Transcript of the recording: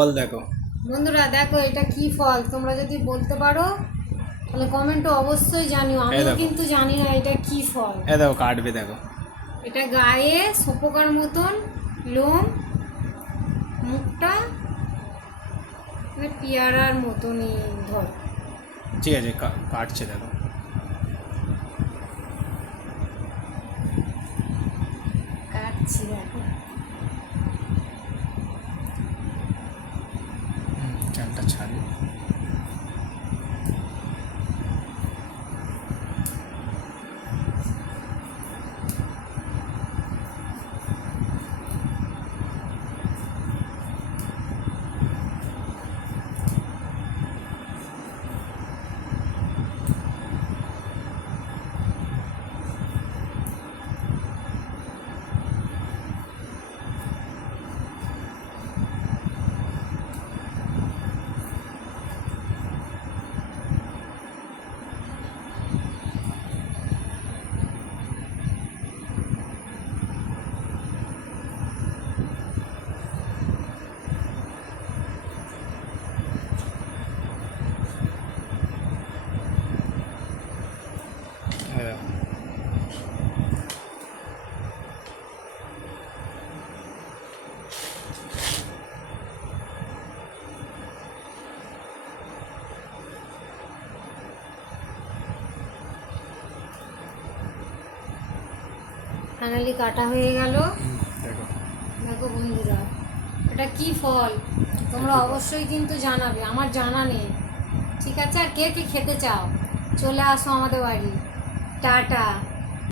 ফল দেখো বন্ধুরা, দেখো এটা কি ফল, তোমরা যদি বলতে পারো তাহলে কমেন্টে অবশ্যই জানিও। আমিও কিন্তু জানি না এটা কি ফল। দেখো কাটবে, দেখো এটা গায়ে সোপকার মতন লোম, মুখটা মানে পেয়ারার মতনই ধর। ঠিক আছে, কাটছে দেখো। কাটছি দেখো। চালটা ছাড়ি। ফাইনালি কাটা হয়ে গেল। দেখো দেখো বন্ধুরা, এটা কি ফল তোমরা অবশ্যই কিন্তু জানাবে, আমার জানা নেই। ঠিক আছে, আর কে কে খেতে চাও চলে আসো আমাদের বাড়ি। টাটা।